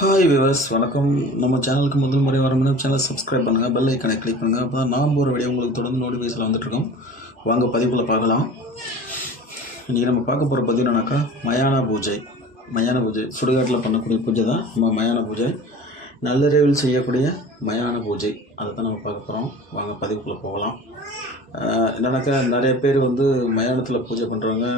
Hi viewers வணக்கம். நம்ம சேனலுக்கு முதல் முறை வரணும் சேனலை சப்ஸ்கிரைப் பண்ணுங்கள் பெல் ஐக்கனை கிளிக் பண்ணுங்கள் அப்போ தான் நான் போகிற வீடியோ உங்களுக்கு தொடர்ந்து நோட்டிஃபிகேஷன் வந்துட்டுருக்கோம். வாங்க பதிவுக்குள்ளே பார்க்கலாம். இன்றைக்கி நம்ம பார்க்க போகிற பதிவு என்னன்னாக்கா மயான பூஜை. மயான பூஜை. சுடுகாட்டில் பண்ணக்கூடிய பூஜை தான் நம்ம மயான பூஜை. நள்ளிரவில் செய்யக்கூடிய மயான பூஜை. அதை தான் நம்ம பார்க்க போகிறோம் வாங்க பதிவுக்குள்ளே போகலாம். என்னன்னாக்கா நிறைய பேர் வந்து மயானத்தில் பூஜை பண்ணுறவங்க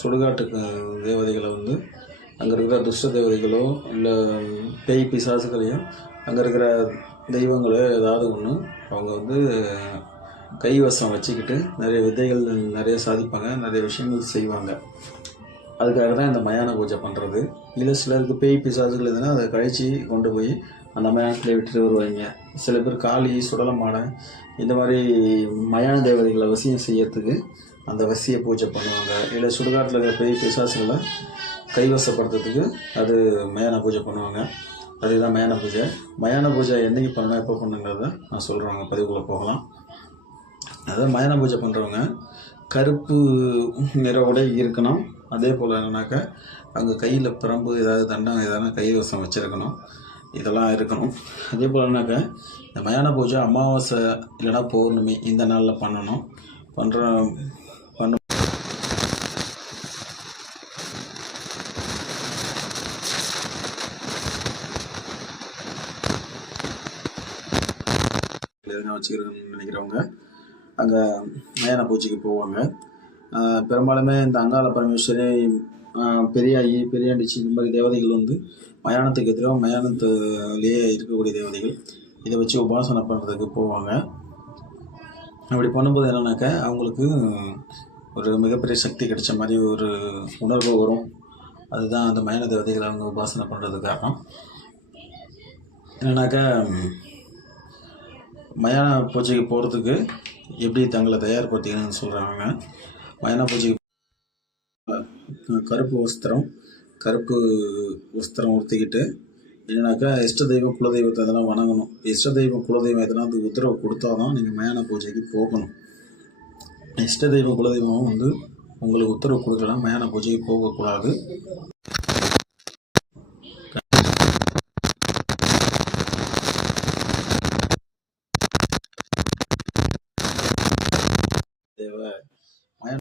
சுடுகாட்டுக்கு தேவதைகளை வந்து அங்கே இருக்கிற துஷ்ட தேவதைகளோ இல்லை பேய் பிசாசுகளையோ அங்கே இருக்கிற தெய்வங்களோ ஏதாவது ஒன்று அவங்க வந்து கைவசம் வச்சுக்கிட்டு நிறைய விதைகள் நிறைய சாதிப்பாங்க நிறைய விஷயங்கள் செய்வாங்க. அதுக்காக தான் இந்த மயான பூஜை பண்ணுறது இல்லை சிலருக்கு பேய் பிசாசுகள் எதுனா அதை கழிச்சு கொண்டு போய் அந்த மயானத்தில் விட்டுட்டு வருவாங்க. சில பேர் காளி சுடலமாடை இந்த மாதிரி மயான தேவதைகளை வசியம் செய்யறதுக்கு அந்த வசிய பூஜை பண்ணுவாங்க. இல்லை சுடுகாட்டில் இருக்கிற பேய் பிசாசுகளை கைவசப்படுத்துறதுக்கு அது மயான பூஜை பண்ணுவாங்க. அதுதான் மயான பூஜை. மயான பூஜை என்னைக்கு பண்ணணும் எப்போ பண்ணுங்கிறத நான் சொல்கிறவங்க பதிவுக்குள்ளே போகலாம். அதாவது மயான பூஜை பண்ணுறவங்க கருப்பு நிற உடை இருக்கணும். அதே போல் என்னன்னாக்கா அங்கே கையில் பிரம்பு ஏதாவது தண்டம் ஏதாவது கைவசம் வச்சுருக்கணும். இதெல்லாம் இருக்கணும். அதே போலனாக்கா இந்த மயான பூஜை அமாவாசை இல்லைன்னா பௌர்ணமி இந்த நாளில் பண்ணணும். பண்ணுற பண்ண எதுனா வச்சுக்கிறேன்னு நினைக்கிறவங்க அங்கே மயான பூஜைக்கு போவாங்க. பெரும்பாலுமே இந்த அங்காள பரமேஸ்வரி பெரியாயி பெரியாண்டிச்சி இந்த மாதிரி தேவதைகள் வந்து மயானத்துக்கு எதிராக மயானத்துலேயே இருக்கக்கூடிய தேவதைகள் இதை வச்சு உபாசனை பண்ணுறதுக்கு போவாங்க. அப்படி பண்ணும்போது என்னென்னாக்கா அவங்களுக்கு ஒரு மிகப்பெரிய சக்தி கிடைச்ச மாதிரி ஒரு உணர்வு வரும். அதுதான் அந்த மயான தேவதைகளை அவங்க உபாசனை பண்ணுறது காரணம் மயான பூஜைக்கு போகிறதுக்கு எப்படி தங்களை தயார்படுத்திக்கணும்னு சொல்கிறாங்க மயான பூஜைக்கு கருப்பு வஸ்திரம் கருப்பு வஸ்திரம் உடுத்திக்கிட்டு என்னன்னாக்கா இஷ்ட தெய்வம் குலதெய்வத்தை அதெல்லாம் வணங்கணும். இஷ்ட தெய்வம் குலதெய்வம் எதனா அது உத்தரவு கொடுத்தா தான் நீங்கள் மயான பூஜைக்கு போகணும். இஷ்ட தெய்வம் குலதெய்வம் வந்து உங்களுக்கு உத்தரவு கொடுக்கலாம் மயான பூஜைக்கு போகக்கூடாது தேவை மயான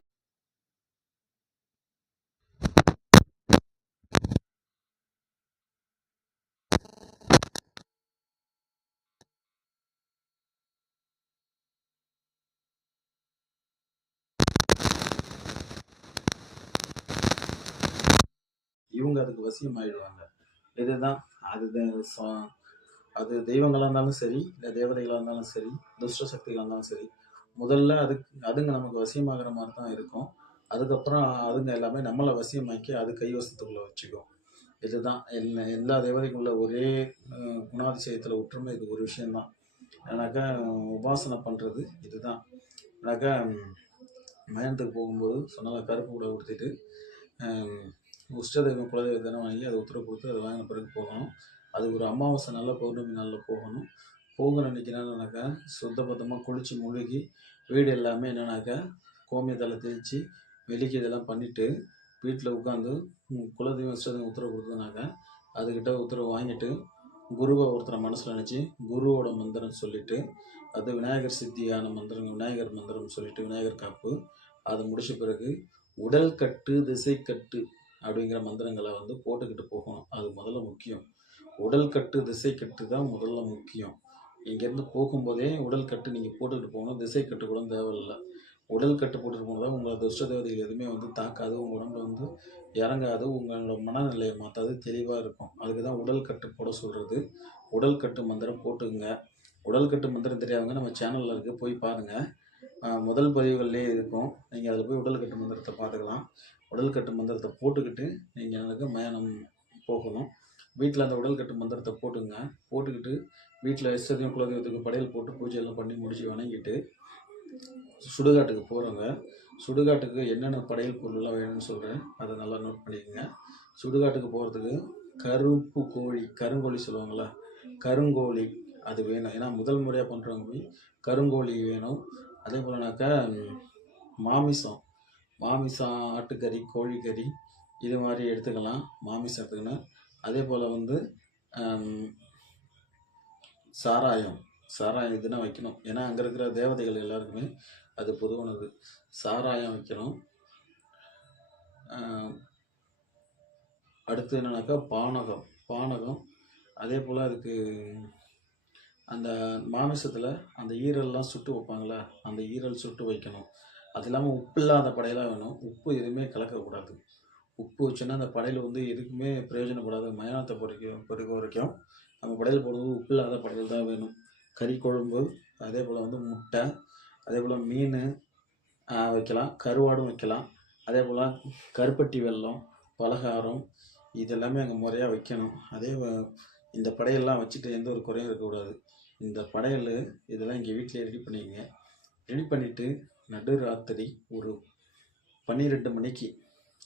அதுக்கு வசியம் ஆயிடுவாங்க இதுதான் அது அது தெய்வங்களாக இருந்தாலும் சரி இல்லை தேவதைகளாக இருந்தாலும் சரி துஷ்ட சக்திகளாக இருந்தாலும் சரி முதல்ல அதுக்கு அதுங்க நமக்கு வசியமாகிற மாதிரி தான் இருக்கும். அதுக்கப்புறம் அதுங்க எல்லாமே நம்மளை வசியமாக்கி அது கைவசத்துக்குள்ளே வச்சுக்கும். இதுதான். எல்லா எல்லா தேவதைக்குள்ள ஒரே குணாதிசயத்தில் ஒற்றுமை இது ஒரு விஷயந்தான் ஏன்னாக்கா உபாசனை பண்ணுறது இதுதான். ஏன்னாக்கா மயானத்துக்கு போகும்போது சொன்னால கருப்பு கூட உடுத்திட்டு உஷ்ட தெய்வம் குலதெய்வம் தினம் வாங்கி அதை உத்தரவு கொடுத்து அதை வாங்கின பிறகு போகணும். அது ஒரு அமாவாசை நல்ல பௌர்ணமி நாளில் போகணும். போகிற அன்றைக்கி என்னன்னாக்கா சுத்தபத்தமாக குளித்து முழுகி வீடு எல்லாமே என்னன்னாக்கா கோமியத்தில் தெளித்து வெளிக்கு இதெல்லாம் பண்ணிவிட்டு வீட்டில் உட்காந்து குலதெய்வம் இஷ்டதெய்வம் உத்தரவு கொடுத்ததுனாக்கா அதுக்கிட்ட உத்தரவு வாங்கிட்டு குருவை ஒருத்தரை மனசில் நினச்சி குருவோட மந்திரம் சொல்லிவிட்டு அது விநாயகர் சித்தியான மந்திரம் விநாயகர் மந்திரம் சொல்லிவிட்டு விநாயகர் காப்பு அது முடிச்ச பிறகு உடல் கட்டு திசை கட்டு அப்படிங்கிற மந்திரங்களை வந்து போட்டுக்கிட்டு போகணும். அது முதல்ல முக்கியம். உடல் கட்டு திசை கட்டு தான் முதல்ல முக்கியம். இங்கேருந்து போகும்போதே உடல் கட்டு நீங்கள் போட்டுக்கிட்டு போகணும். திசை கட்டு கூட தேவையில்லை. உடல் கட்டு போட்டுட்டு போனதால் உங்களை துஷ்ட தேவதைகள் எதுவுமே வந்து தாக்காது. உங்கள் உடம்புல வந்து இறங்காது. உங்களோட மனநிலையை மாற்றாது தெளிவாக இருக்கும். அதுக்கு தான் உடல் கட்டு போட சொல்கிறது உடல் கட்டு மந்திரம் போட்டுங்க உடல் கட்டு மந்திரம் தெரியாதவங்க நம்ம சேனலில் இருக்குது போய் பாருங்கள் முதல் பதிவுகள்லேயே இருக்கும். நீங்கள் அதில் போய் உடல் கட்டு மந்திரத்தை பார்த்துக்கலாம். உடல் கட்டு மந்திரத்தை போட்டுக்கிட்டு நீங்கள் எனக்கு மயானம் போகணும். வீட்டில் அந்த உடல் கட்டு மந்திரத்தை போட்டுங்க. போட்டுக்கிட்டு வீட்டில் இஷ்டத்தையும் குலதெய்வத்துக்கு படையல் போட்டு பூஜை எல்லாம் பண்ணி முடிச்சு வணங்கிட்டு சுடுகாட்டுக்கு போகிறவங்க சுடுகாட்டுக்கு என்னென்ன படையல் பொருள்லாம் வேணும்னு சொல்கிறேன் அதை நல்லா நோட் பண்ணிக்கோங்க. சுடுகாட்டுக்கு போகிறதுக்கு கருப்பு கோழி கருங்கோழி சொல்லுவாங்களா கருங்கோழி அது வேணும். ஏன்னா முதல் முறையாக பண்ணுறவங்க போய் கருங்கோழி வேணும். அதே போலனாக்கா மாமிசம். மாமிசம் ஆட்டுக்கறி கோழிக்கறி இது மாதிரி எடுத்துக்கலாம். மாமிசம் எடுத்துக்கணும். அதே போல் வந்து சாராயம். சாராயம் இதுனா வைக்கணும். ஏன்னா அங்கே இருக்கிற தேவதைகள் எல்லாருக்குமே அது பொதுவானது சாராயம் வைக்கணும். அடுத்து என்னன்னாக்கா பானகம். பானகம். அதே போல் அதுக்கு அந்த மாமிசத்தில் அந்த ஈரல்லாம் சுட்டு வைப்பாங்களா? அந்த ஈரல் சுட்டு வைக்கணும். அது இல்லாமல் உப்பு இல்லாத படையெல்லாம் வேணும். உப்பு எதுவுமே கலக்கக்கூடாது. உப்பு வச்சுன்னா அந்த படையல் வந்து எதுக்குமே பிரயோஜனப்படாது. மயானத்தை பொறுக்க பொறுக்க வரைக்கும் நம்ம படையல் போடுறது உப்பு இல்லாத படையல் தான் வேணும். கறி குழம்பு அதே போல் வந்து முட்டை அதே போல் மீன் வைக்கலாம். கருவாடும் வைக்கலாம். அதே போல் கருப்பட்டி வெல்லம் பலகாரம் இதெல்லாமே அங்கே முறையாக வைக்கணும். அதே வ- இந்த படையெல்லாம் வச்சுட்டு எந்த ஒரு குறையும் இருக்கக்கூடாது. இந்த படையல் இதெல்லாம் இங்கே வீட்டிலே ரெடி பண்ணிக்கங்க. ரெடி பண்ணிவிட்டு நடு ராத்திரி ஒரு பன்னிரெண்டு மணிக்கு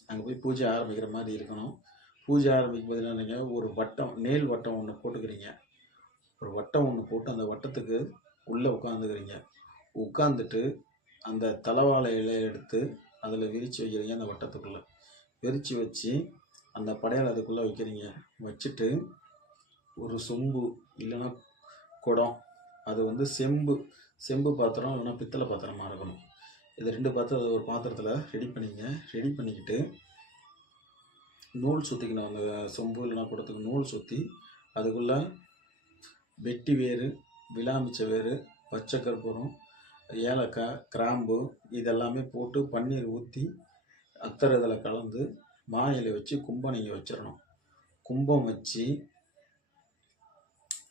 அங்கே போய் பூஜை ஆரம்பிக்கிற மாதிரி இருக்கணும். பூஜை ஆரம்பிக்கும் போது என்னங்க ஒரு வட்டம் நேல் வட்டம் ஒன்று போட்டுக்கிறீங்க. ஒரு வட்டம் ஒன்று போட்டு அந்த வட்டத்துக்கு உள்ளே உட்காந்துக்கிறீங்க உட்காந்துட்டு அந்த தலவாழை இலையை எடுத்து அதில் விரித்து வைக்கிறீங்க அந்த வட்டத்துக்குள்ளே. விரித்து வச்சு அந்த படையல் அதுக்குள்ளே வைக்கிறீங்க. வச்சுட்டு ஒரு சொம்பு இல்லைன்னா குடம் அது வந்து செம்பு செம்பு பாத்திரம் இல்லைன்னா பித்தளை பாத்திரமாக இருக்கணும். இது ரெண்டு பாத்திரம் ஒரு பாத்திரத்தில் ரெடி பண்ணிங்க. ரெடி பண்ணிக்கிட்டு நூல் சுற்றிக்கணும் அந்த சொம்பு இல்லைன்னா குடத்துக்கு நூல் சுற்றி அதுக்குள்ளே வெட்டி வேறு விளாமிச்ச வேறு பச்சை கற்பூரம் ஏலக்காய் கிராம்பு இதெல்லாமே போட்டு பன்னீர் ஊற்றி அத்தர் இதில் கலந்து மா இலை வச்சு கும்பம் நீங்கள் வச்சிடணும் கும்பம் வச்சு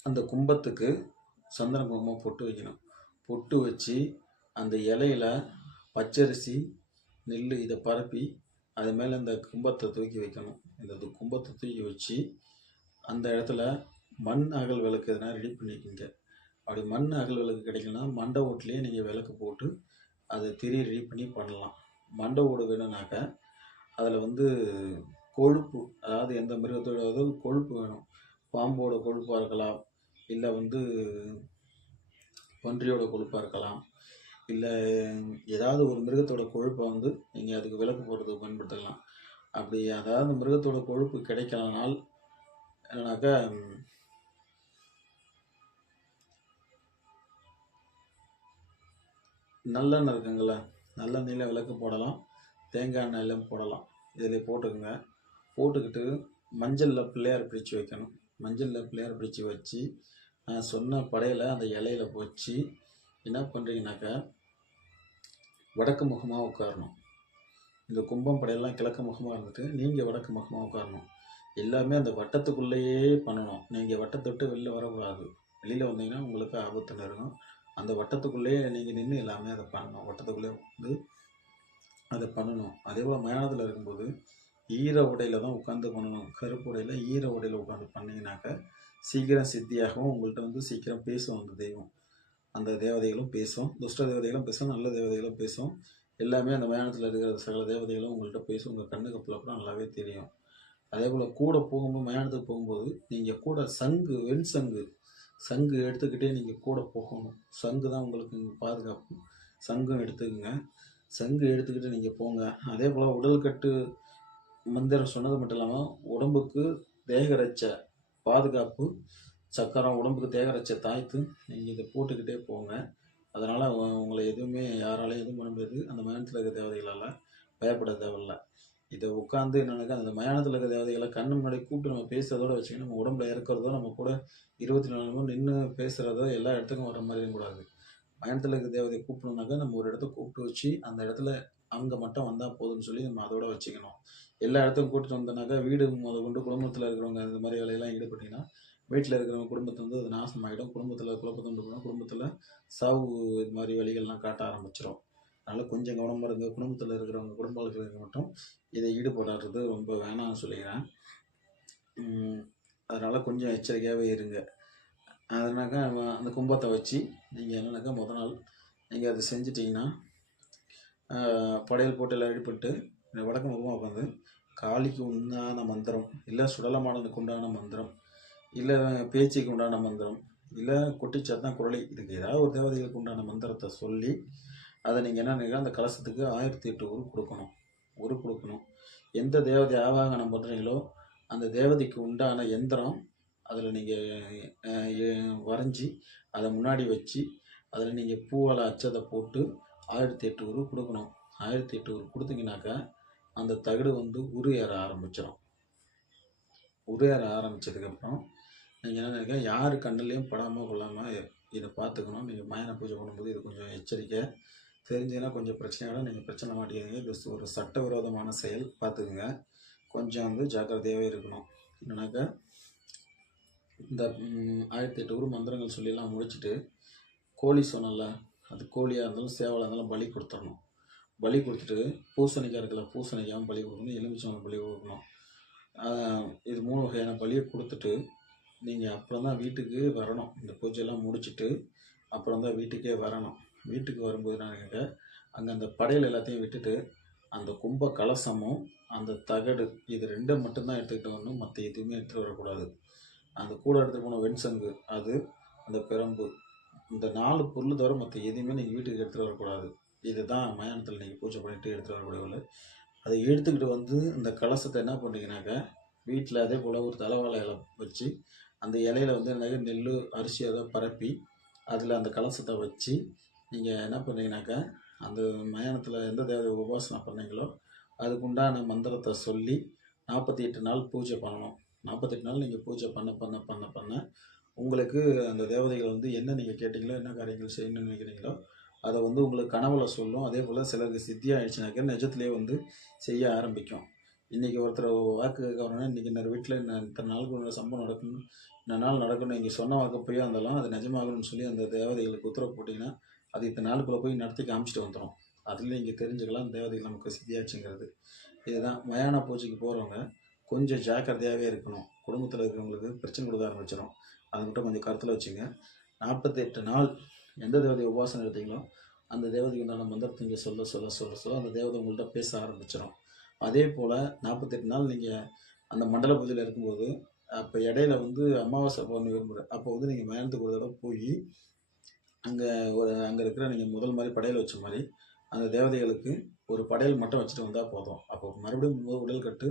அந்த கும்பத்துக்கு சந்தன குங்குமம் பொட்டு வைக்கணும். பொட்டு வச்சு அந்த இலையில பச்சரிசி நெல் இதை பரப்பி அது மேலே இந்த கும்பத்தை தூக்கி வைக்கணும். இந்த கும்பத்தை தூக்கி வச்சு அந்த இடத்துல மண் அகல் விளக்கு எதனா ரெடி பண்ணிக்கோங்க. அப்படி மண் அகல் விளக்கு கிடைக்கலனா மண்டை ஓட்டுலேயே நீங்கள் விளக்கு போட்டு அதை திரி ரெடி பண்ணி பண்ணலாம். மண்டை ஓடு வேணும்னாக்கா அதில் வந்து கொழுப்பு அதாவது எந்த மிருகத்தோட கொழுப்பு வேணும். பாம்போட கொழுப்பாக இருக்கலாம். இல்லை வந்து பன்றியோட கொழுப்பாக இருக்கலாம். இல்லை ஏதாவது ஒரு மிருகத்தோட கொழுப்பை வந்து நீங்கள் அதுக்கு விளக்கு போடுறதுக்கு பயன்படுத்தலாம். அப்படி அதாவது மிருகத்தோட கொழுப்பு கிடைக்கலனால் என்னன்னாக்கா நல்லெண்ணெய் இருக்குங்கள நல்லெண்ணெயில் விளக்கு போடலாம் தேங்காய் எண்ணெயிலும் போடலாம். இதில் போட்டுக்கோங்க. போட்டுக்கிட்டு மஞ்சளில் பிள்ளையார் பிடிச்சி வைக்கணும். மஞ்சளில் பிள்ளையார் பிடிச்சி வச்சு நான் சொன்ன படையில் அந்த இலையில வச்சு என்ன பண்ணுறீங்கனாக்கா வடக்கு முகமாக உட்காரணும். இந்த கும்பம் படையெல்லாம் கிழக்கு முகமாக இருந்துட்டு நீங்கள் வடக்கு முகமாக உட்காரணும். எல்லாமே அந்த வட்டத்துக்குள்ளேயே பண்ணணும். நீங்கள் வட்டத்தை விட்டு வெளில வரக்கூடாது. வெளியில் வந்தீங்கன்னா உங்களுக்கு ஆபத்து நெருங்கும் அந்த வட்டத்துக்குள்ளேயே நீங்கள் நின்று எல்லாமே அதை பண்ணணும். வட்டத்துக்குள்ளே வந்து அதை பண்ணணும். அதே போல் மயானத்தில் இருக்கும்போது ஈர உடையில் தான் உட்காந்து பண்ணணும். கருப்பு உடையில் ஈர உடையில் உட்காந்து பண்ணிங்கனாக்கா சீக்கிரம் சித்தியாகவும் உங்கள்கிட்ட வந்து சீக்கிரம் பேசும் அந்த தெய்வம். அந்த தேவதைகளும் பேசும் துஷ்ட தேவதைகளும் பேசும் நல்ல தேவதைகளும் பேசும். எல்லாமே அந்த மயானத்தில் இருக்கிற சகல தேவதைகளும் உங்கள்கிட்ட பேசும். உங்கள் கண்ணுக்கு புலப்படம் நல்லாவே தெரியும். அதே போல் கூட போகும்போது மயானத்துக்கு போகும்போது நீங்கள் கூட சங்கு வெண் சங்கு சங்கு எடுத்துக்கிட்டே நீங்கள் கூட போகணும். சங்கு தான் உங்களுக்கு இங்கே பாதுகாப்பு. சங்கும் எடுத்துக்கங்க. சங்கு எடுத்துக்கிட்டு நீங்கள் போங்க. அதே போல் உடல்கட்டு மந்திரம் சொன்னது மட்டும் இல்லாமல் உடம்புக்கு தேகரட்ச பாதுகாப்பு சக்கரம் உடம்புக்கு தேகரட்ச தாய்த்து நீங்கள் இதை போட்டுக்கிட்டே போங்க. அதனால் உங்களை எதுவுமே யாராலையும் எதுவும் பண்ண முடியாது. அந்த மயானத்தில் இருக்கிற தேவதைகளால் பயப்பட தேவையில்ல. இதை உட்காந்து என்னென்னாக்கா அந்த மயானத்தில் இருக்கிற தேவதைகளை கண்ணு முன்னாடி கூப்பிட்டு நம்ம பேசுறதோட வச்சுக்கணும் நம்ம உடம்புல இறக்குறதோ நம்ம கூட இருபத்தி நாலு மணி நின்று பேசுகிறதோ எல்லா இடத்துக்கும் வர மாதிரி கூடாது. மயானத்தில் இருக்கிற தேவதையை கூப்பிடணுனாக்கா நம்ம ஒரு இடத்த கூப்பிட்டு வச்சு அந்த இடத்துல அங்கே மட்டும் வந்தால் போதும்னு சொல்லி நம்ம அதோட வச்சுக்கணும். எல்லா இடத்துக்கும் கூப்பிட்டு வந்தோம்னாக்கா வீடு முத கொண்டு குடும்பத்தில் இருக்கிறவங்க இந்த மாதிரி வேலையெல்லாம் ஈடுபட்டிங்கன்னா வீட்டில் இருக்கிறவங்க குடும்பத்தை வந்து அது நாசமாகிடும் குடும்பத்தில் குழப்பத்தை உண்டு பண்ணும் குடும்பத்தில் சாவு இது மாதிரி வழிகள்லாம் காட்ட ஆரம்பிச்சிடும் அதனால் கொஞ்சம் கவனமாக இருங்க. குடும்பத்தில் இருக்கிறவங்க குடும்ப இருக்கிறவங்க மட்டும் இதை ஈடுபடாதது ரொம்ப வேணாம்னு சொல்லிக்கிறேன். அதனால் கொஞ்சம் எச்சரிக்கையாகவே இருங்க. அதனாக்கா அந்த கும்பத்தை வச்சு நீங்கள் என்னன்னாக்கா முத நாள் நீங்கள் அதை செஞ்சிட்டிங்கன்னா படையல் போட்டு எல்லாம் ரெடி வடக்கு முகமாக உட்காந்து காளிக்கு உண்டான மந்திரம் இல்லை சுடலமாடனுக்கு உண்டான மந்திரம் இல்லை பேச்சுக்கு உண்டான மந்திரம் இல்லை குட்டிச்சாத்தான் குரலை இதுக்கு ஏதாவது ஒரு தேவதைகளுக்கு உண்டான மந்திரத்தை சொல்லி அதை நீங்கள் என்ன நினைக்கிறீங்க அந்த கலசத்துக்கு ஆயிரத்தி எட்டு உரு கொடுக்கணும். உரு கொடுக்கணும். எந்த தேவதை ஆவாகனம் பண்ணுறீங்களோ அந்த தேவதைக்கு உண்டான எந்திரம் அதில் நீங்கள் வரைஞ்சி அதை முன்னாடி வச்சு அதில் நீங்கள் பூவால் அச்சதை போட்டு ஆயிரத்தி எட்டு உரு கொடுக்கணும். ஆயிரத்தி எட்டு உரு கொடுத்தீங்கன்னாக்கா அந்த தகடு வந்து உரு ஏற ஆரம்பிச்சிடும் உரு ஏற ஆரம்பித்ததுக்கப்புறம் நீங்கள் என்ன யார் கண்ணுலேயும் படாமல் கொள்ளாமல் இதை பார்த்துக்கணும் நீங்கள் மயான பூஜை பண்ணும்போது இது கொஞ்சம் எச்சரிக்கை. தெரிஞ்சதுன்னா கொஞ்சம் பிரச்சனையோட நீங்கள் பிரச்சனை மாட்டேங்கிறீங்க இது ஒரு சட்டவிரோதமான செயல். பார்த்துக்குங்க கொஞ்சம் வந்து ஜாக்கிரதையாகவே இருக்கணும். என்னன்னாக்கா இந்த ஆயிரத்தி எட்டு ஊர் மந்திரங்கள் சொல்லிலாம் முடிச்சுட்டு கோழி சொன்னல அது கோழியாக இருந்தாலும் சேவலாக இருந்தாலும் பலி கொடுத்துடணும். பலி கொடுத்துட்டு பூசணிக்காய் இருக்கல பூசணிக்காயும் பலி கொடுக்கணும். எலுமிச்சவங்க பலி கொடுக்கணும். இது மூணு வகையான பலியை கொடுத்துட்டு நீங்கள் அப்புறம் தான் வீட்டுக்கு வரணும். இந்த பூஜையெல்லாம் முடிச்சுட்டு அப்புறம் தான் வீட்டுக்கே வரணும். வீட்டுக்கு வரும்போது நாங்கள் அங்கே அந்த படையல் எல்லாத்தையும் விட்டுட்டு அந்த கும்ப கலசமும் அந்த தகடு இது ரெண்டை மட்டும்தான் எடுத்துக்கிட்டு வரணும். மற்ற எதுவுமே எடுத்துகிட்டு வரக்கூடாது. அந்த கூட எடுத்துகிட்டு போன வெண்சங்கு அது அந்த பிரம்பு இந்த நாலு பொருள் தவிர மற்ற எதுவுமே நீங்கள் வீட்டுக்கு எடுத்துகிட்டு வரக்கூடாது. இதுதான் மயானத்தில் நீங்கள் பூஜை பண்ணிட்டு எடுத்துகிட்டு வரக்கூடியவள் அதை எடுத்துக்கிட்டு வந்து இந்த கலசத்தை என்ன பண்ணுறீங்கனாக்கா வீட்டில் அதே போல் ஒரு தலைவாழை இலை வச்சு அந்த இலையில வந்து என்னது நெல் அரிசி அதை பரப்பி அதில் அந்த கலசத்தை வச்சு நீங்கள் என்ன பண்ணீங்கனாக்கா அந்த மயானத்தில் எந்த தேவதை உபாசனை பண்ணீங்களோ அதுக்குண்டான மந்திரத்தை சொல்லி நாற்பத்தி எட்டு நாள் பூஜை பண்ணணும். நாற்பத்தெட்டு நாள் நீங்கள் பூஜை பண்ண பண்ண பண்ண பண்ண உங்களுக்கு அந்த தேவதைகள் வந்து என்ன நீங்கள் கேட்டிங்களோ என்ன காரியங்கள் செய்யணும்னு நினைக்கிறீங்களோ அதை வந்து உங்களுக்கு கனவுல சொல்லும். அதே போல் சிலருக்கு சித்தி ஆயிடுச்சுனாக்கா நிஜத்துலேயே வந்து செய்ய ஆரம்பிக்கும். இன்றைக்கி ஒருத்தர் வாக்கு கேட்கறோன்னா இன்றைக்கி இன்னொரு வீட்டில் இத்தனை நாளுக்கு ஒரு சம்பவம் நடக்கணும் நாள் நடக்கணும். நீங்கள் சொன்ன வாக்கு போய் இருந்தாலும் அது நிஜமாகணும்னு சொல்லி அந்த தேவதைகளுக்கு உத்தரவு போட்டிங்கன்னா அது இத்தனை நாளுக்குள்ளே போய் நடத்தி காமிச்சிட்டு வந்துடும் அதில் நீங்கள் தெரிஞ்சுக்கலாம் தேவதைகள் நமக்கு சித்தியாச்சுங்கிறது. இதுதான் மயான பூஜைக்கு போகிறவங்க கொஞ்சம் ஜாக்கிரதையாகவே இருக்கணும். குடும்பத்தில் இருக்கிறவங்களுக்கு பிரச்சனை கொடுக்க ஆரம்பிச்சிடும் அதை மட்டும் கொஞ்சம் கருத்தில் வச்சுங்க. நாற்பத்தெட்டு நாள் எந்த தேவதை உபாசனை எடுத்தீங்களோ அந்த தேவதைக்கு உண்டான மந்திரத்தை இங்கே சொல்ல சொல்ல சொல்ல சொல்ல அந்த தேவதை உங்கள்கிட்ட பேச ஆரம்பிச்சிடும் அதே போல் நாற்பத்தெட்டு நாள் நீங்கள் அந்த மண்டல பூஜையில் இருக்கும்போது அப்போ இடையில வந்து அமாவாசை பௌர்ணமி வரும்போது அப்போ வந்து நீங்கள் மயானத்துக்கு ஒரு தடவை போய் அங்கே ஒரு அங்கே இருக்கிற நீங்கள் முதல் மாதிரி படையல் வச்ச மாதிரி அந்த தேவதைகளுக்கு ஒரு படையல் மட்டும் வச்சுட்டு வந்தால் போதும். அப்போ மறுபடியும் முதல் உடல் கட்டு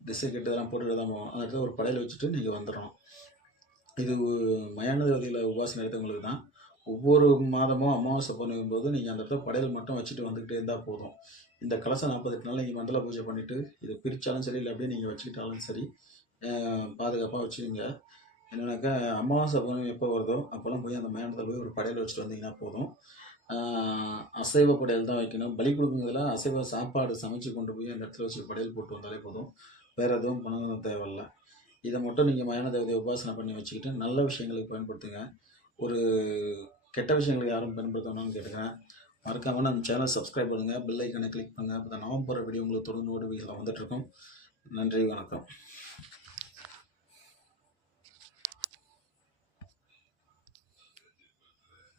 திசை கட்டு இதெல்லாம் போட்டுட்டு தான் போகணும். அந்த இடத்துல ஒரு படையல் வச்சுட்டு நீங்கள் வந்துடணும் இது மயான தேவதைகளை உபாசனை எடுத்தவங்களுக்கு தான் ஒவ்வொரு மாதமும் அமாவாசை பண்ணும் போது நீங்கள் அந்த இடத்துல படையல் மட்டும் வச்சுட்டு வந்துக்கிட்டே இருந்தால் போதும். இந்த கலசம் நாற்பத்தெட்டு நாள் நீங்கள் மண்டல பூஜை பண்ணிவிட்டு இதை பிரித்தாலும் சரி இல்லை அப்படியே நீங்கள் வச்சுக்கிட்டாலும் சரி பாதுகாப்பாக வச்சுருங்க. என்னென்னாக்கா அமாவாசை பௌர்ணமி எப்போ வருதோ அப்போல்லாம் போய் அந்த மயானத்தில் போய் ஒரு படையல் வச்சுட்டு வந்தீங்கன்னா போதும். அசைவ படையல் தான் வைக்கணும். பலி கொடுக்குறதுல அசைவ சாப்பாடு சமைச்சு கொண்டு போய் அந்த இடத்துல வச்சு படையல் போட்டு வந்தாலே போதும். வேறு எதுவும் பண்ணணும் தேவையில்ல. இதை மட்டும் நீங்கள் மயான தேவதையை உபாசனை பண்ணி வச்சுக்கிட்டு நல்ல விஷயங்களுக்கு பயன்படுத்துங்க. ஒரு கெட்ட விஷயங்களுக்கு யாரும் பயன்படுத்தணும்னு கேட்டுக்கிறேன். மறக்காமல் நம்ம சேனல் சப்ஸ்கிரைப் பண்ணுங்கள் பெல் ஐக்கனை கிளிக் பண்ணுங்கள் இப்போ நவம்பர் வீடியோ உங்களுக்கு தொடர்ந்து நோட்டிஃபிகேஷன் வந்துட்டுருக்கோம் நன்றி வணக்கம்.